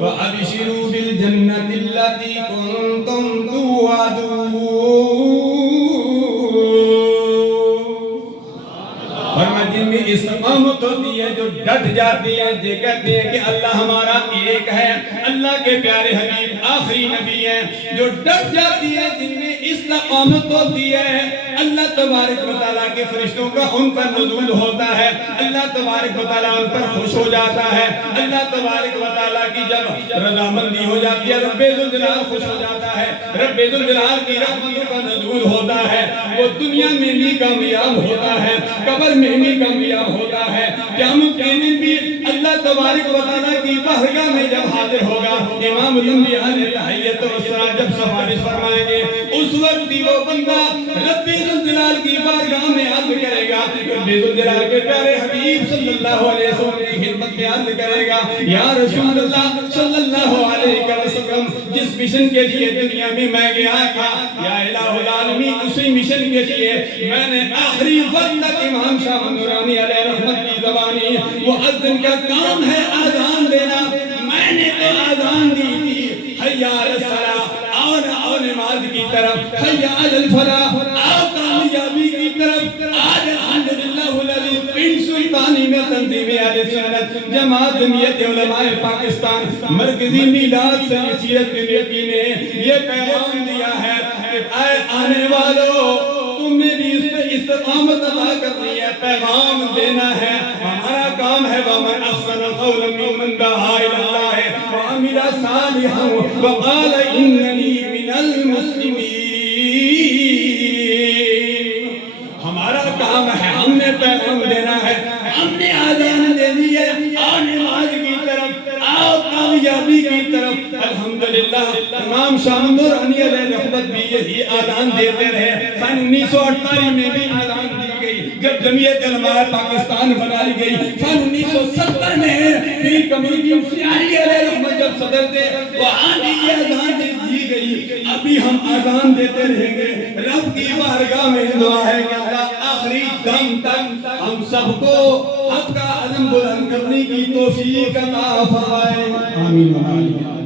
وَأَبْشِرُوا بِالْجَنَّةِ الَّتِي كُنْتُمْ تُوعَدُونَ۔ فرمایا جن میں استقامت ہوتی ہے، جو ڈٹ جاتی ہے، جو کہتے ہیں کہ اللہ ہمارا ایک ہے، اللہ کے پیارے حبیب آخری نبی ہیں، جو ڈٹ جاتی ہے، جن میں استقامت ہوتی ہے، اللہ تبارک و تعالیٰ کے فرشتوں کا ان پر نزول ہوتا ہے، اللہ تبارک و تعالیٰ ان پر خوش ہو جاتا ہے، اللہ تبارک و تعالیٰ کی جب رضامندی ہو جاتی ہے، رب ذوالجلال خوش ہو جاتا ہے، رب ذوالجلال کی رحمتوں کا نزول ہوتا ہے، وہ دنیا میں بھی کامیاب ہوتا ہے، قبر میں بھی کامیاب ہوتا ہے، قیامت کے دن بھی اللہ تبارک و تعالیٰ کی بارگاہ میں جب حاضر ہوگا، امام الانبیاء علیہ تحیت والثناء جب سفارش فرمائیں گے، اس وقت بھی وہ بندہ رب ذوالجلال کی بارگاہ میں عرض کرے گا، رب ذوالجلال کے پیارے حبیب صلی اللہ علیہ وسلم کی خدمت میں عرض کرے گا، یا رسول اللہ صلی اللہ علیہ وسلم، جس مشن کے لیے دنیا میں میں گیا تھا، یا الہ العالمین، اسی مشن کے لیے میں نے آخری وقت تک امام شاہ نورانی علیہ رحمت کی زبانی مؤذن کا کام ہے آذان دینا، میں نے تو آذان دی تھی، حی علی الصلاۃ، آؤ نماز کی طرف، حی علی الفلاح، آؤ کامیابی کی طرف، آج الحمدللہ العظیم پنڈ سلطانی میں تنظیم اہل سنت جماعت جمعیت علماء پاکستان مرکزی میلاد سے سیرت نبی نے یہ پیغام دیا ہے کہ اے آنے والو، تمہیں بھی اس پہ استقامت عطا کرنی ہے، پیغام دینا ہے، ہمارا کام ہے وَمَنْ أَحْسَنُ قَوْلًا مِّمَّنْ دَعَا إِلَى اللَّهِ وَعَمِلَ صَالِحًا وَقَالَ إِنَّنِي مِنَ الْمُسْلِمِينَ۔ ہمارا کام ہے، ہم نے پیغام دینا ہے، ہم نے آذان دینی ہے، آؤ نماز کی طرف، آؤ کامیابی کی طرف۔ الحمدللہ امام شاہ نورانی علیہ رحمت بھی یہی آذان دیتے رہے، سن 1948 میں بھی آذان دی گئی، جب جمعیت علماء پاکستان بنائی گئی، سن 1970 میں پیر کمیٹی سیاہی علیہ رحمت جب صدر تھے، وہاں بھی یہ آذان دی گئی، ابھی ہم آذان دیتے رہیں گے۔ رب کی بارگاہ میں دعا ہے کہ اللہ آخری دم تک ہم سب کو حق کا علم بلند کرنے کی توفیق عطا فرمائے، آمین۔